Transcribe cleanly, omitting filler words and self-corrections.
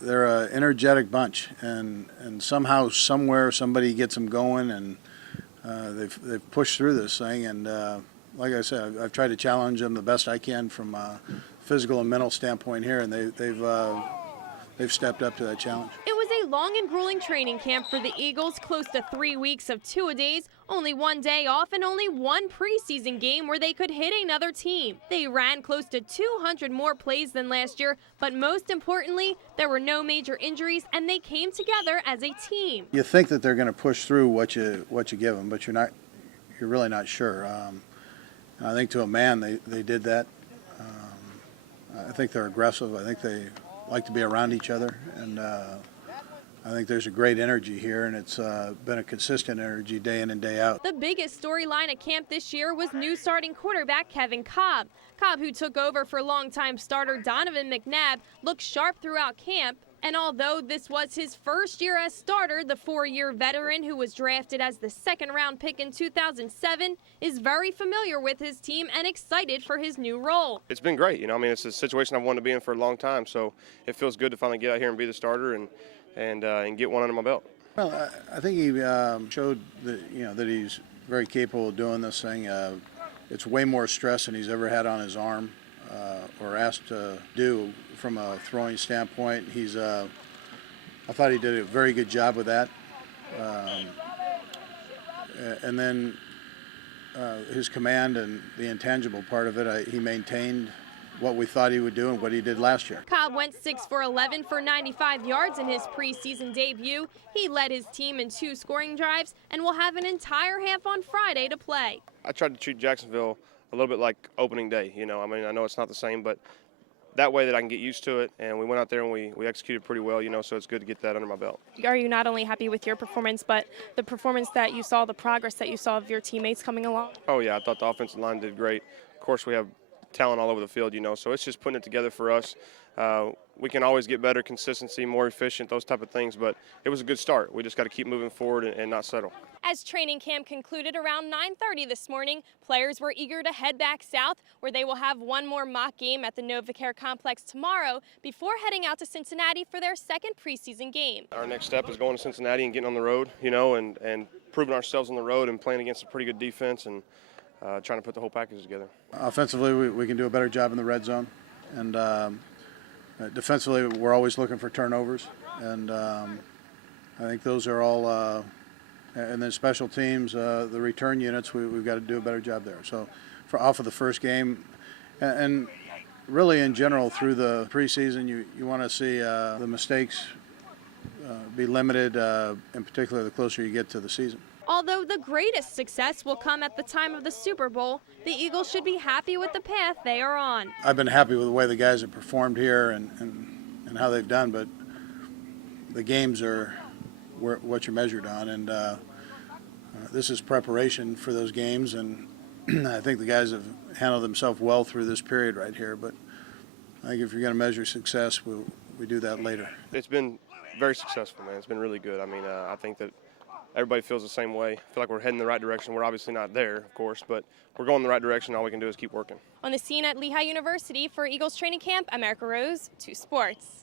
they're an energetic bunch, and somehow, somewhere, somebody gets them going, and they've pushed through this thing. And like I said, I've tried to challenge them the best I can from a physical and mental standpoint here, and they've stepped up to that challenge. It was a long and grueling training camp for the Eagles, close to 3 weeks of two-a-days, only one day off, and only one preseason game where they could hit another team. They ran close to 200 more plays than last year, but most importantly, there were no major injuries, and they came together as a team. You think that they're going to push through what you give them, but you're really not sure. I think to a man they did that. I think they're aggressive. I think they like to be around each other, and I think there's a great energy here, and it's been a consistent energy day in and day out. The biggest storyline at camp this year was new starting quarterback Kevin Cobb. Cobb, who took over for longtime starter Donovan McNabb, looked sharp throughout camp. And although this was his first year as starter, the 4-year veteran who was drafted as the second-round pick in 2007 is very familiar with his team and excited for his new role. It's been great. I mean, it's a situation I've wanted to be in for a long time, so it feels good to finally get out here and be the starter and get one under my belt. Well, I think he showed that, that he's very capable of doing this thing. It's way more stress than he's ever had on his arm or asked to do from a throwing standpoint. I thought he did a very good job with that. And then his command and the intangible part of it, he maintained what we thought he would do and what he did last year. Cobb went 6 for 11 for 95 yards in his preseason debut. He led his team in 2 scoring drives and will have an entire half on Friday to play. I tried to treat Jacksonville a little bit like opening day. I mean, I know it's not the same, but that way that I can get used to it. And we went out there and we executed pretty well, so it's good to get that under my belt. Are you not only happy with your performance, but the performance that you saw, the progress that you saw of your teammates coming along? Oh, yeah, I thought the offensive line did great. Of course, we have talent all over the field, so it's just putting it together for us. We can always get better, consistency, more efficient, those type of things, but it was a good start. We just got to keep moving forward and not settle. As training camp concluded around 9:30 this morning, players were eager to head back south, where they will have one more mock game at the NovaCare Complex tomorrow before heading out to Cincinnati for their second preseason game. Our next step is going to Cincinnati and getting on the road, and proving ourselves on the road and playing against a pretty good defense and trying to put the whole package together. Offensively, we can do a better job in the red zone, and defensively, we're always looking for turnovers, and I think those are all. And then special teams, the return units, we've got to do a better job there. So, off of the first game, and really in general through the preseason, you want to see the mistakes be limited, in particular the closer you get to the season. Although the greatest success will come at the time of the Super Bowl, the Eagles should be happy with the path they are on. I've been happy with the way the guys have performed here and how they've done, but the games are what you're measured on, and this is preparation for those games, and I think the guys have handled themselves well through this period right here, but I think if you're going to measure success, we do that later. It's been very successful, man. It's been really good. I mean, I think that everybody feels the same way. I feel like we're heading the right direction. We're obviously not there, of course, but we're going the right direction. All we can do is keep working. On the scene at Lehigh University for Eagles training camp, I'm Erica Rose, 2 Sports.